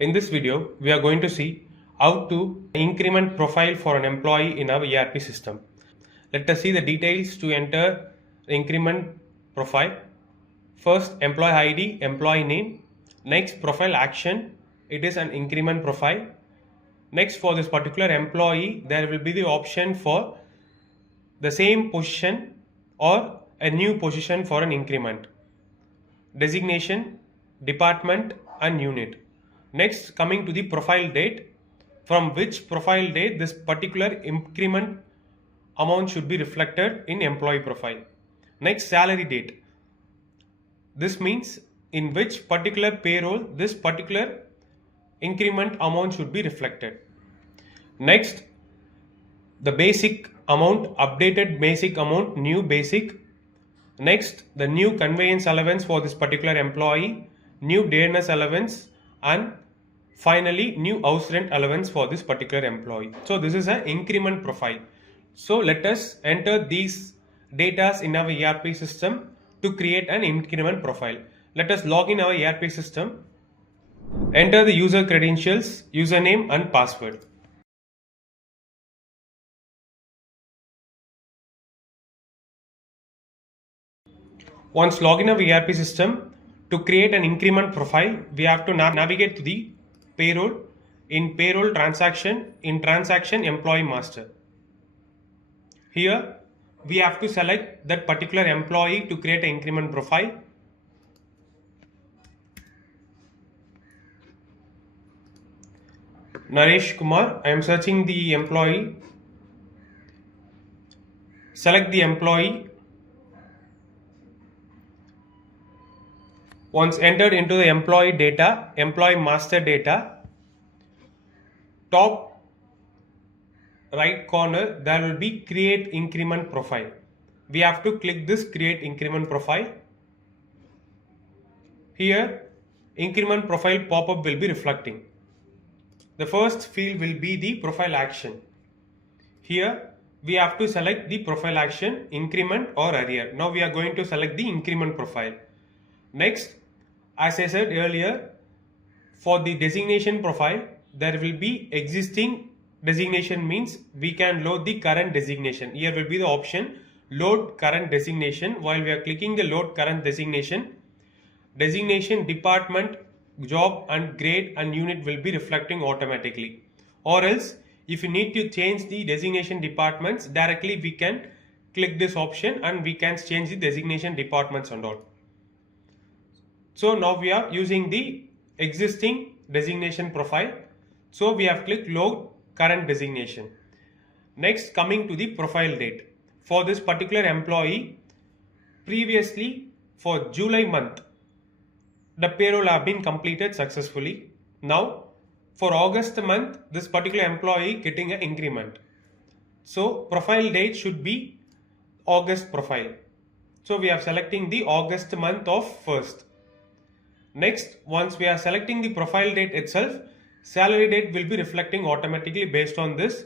In this video, we are going to see how to increment profile for an employee in our ERP system. Let us see the details to enter the increment profile. First, employee ID, employee name. Next, profile action. It is an increment profile. Next, for this particular employee, there will be the option for the same position or a new position for an increment. Designation, department and unit. Next, coming to the profile date, from which profile date this particular increment amount should be reflected in employee profile. Next, salary date. This means in which particular payroll this particular increment amount should be reflected. Next, the basic amount, updated basic amount, new basic. Next, the new conveyance allowance for this particular employee, new dearness allowance, and finally new house rent allowance for this particular employee. So this is an increment profile. So let us enter these data in our ERP system to create an increment profile. Let us log in our ERP system, enter the user credentials, username and password. Once log in our ERP system, to create an increment profile, we have to navigate to the payroll, in payroll transaction, in transaction employee master. Here we have to select that particular employee to create an increment profile. Naresh Kumar, I am searching the employee. Select the employee. Once entered into the employee data, employee master data, top right corner there will be create increment profile. We have to click this create increment profile. Here increment profile pop-up will be reflecting. The first field will be the profile action. Here we have to select the profile action, increment or arrear. Now we are going to select the increment profile. Next, as I said earlier, for the designation profile, there will be existing designation, means we can load the current designation. Here will be the option load current designation. While we are clicking the load current designation, designation, department, job and grade and unit will be reflecting automatically. Or else if you need to change the designation departments, directly we can click this option and we can change the designation departments and all. So now we are using the existing designation profile. So we have clicked load current designation. Next, coming to the profile date. For this particular employee, previously for July month, the payroll have been completed successfully. Now for August month, this particular employee getting an increment. So profile date should be August profile. So we are selecting the August month of 1st. Next, once we are selecting the profile date itself, salary date will be reflecting automatically based on this.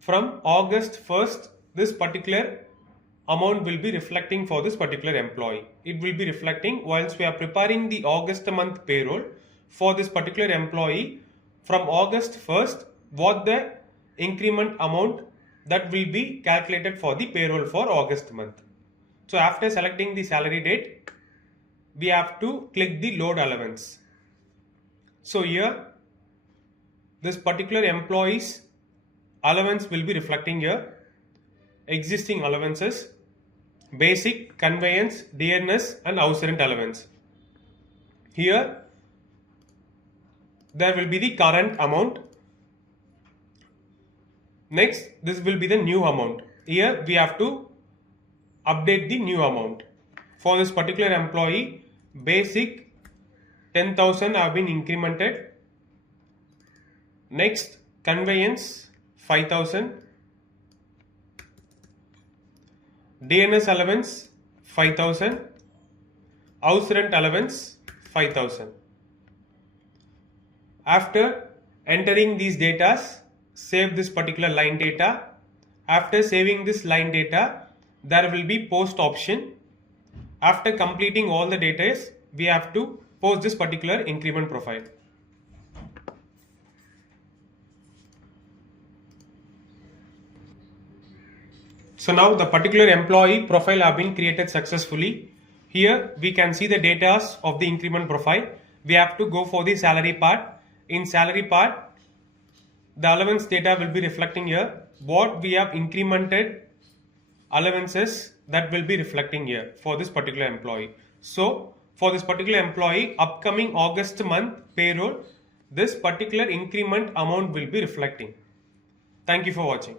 From August 1st, this particular amount will be reflecting for this particular employee. It will be reflecting whilst we are preparing the August month payroll for this particular employee. From August 1st, what the increment amount that will be calculated for the payroll for August month. So after selecting the salary date, we have to click the load allowance. So here this particular employee's allowance will be reflecting here. Existing allowances, basic, conveyance, dearness and house rent allowance. Here there will be the current amount. Next, this will be the new amount. Here we have to update the new amount. For this particular employee, basic 10,000 have been incremented. Next, conveyance 5,000. DNS allowance 5,000. House rent allowance 5,000. After entering these data, save this particular line data. After saving this line data, there will be post option. After completing all the data, we have to post this particular increment profile. So now the particular employee profile have been created successfully. Here we can see the data of the increment profile. We have to go for the salary part. In salary part, the allowance data will be reflecting here. What we have incremented allowances, that will be reflecting here for this particular employee. So for this particular employee, upcoming August month payroll, this particular increment amount will be reflecting. Thank you for watching.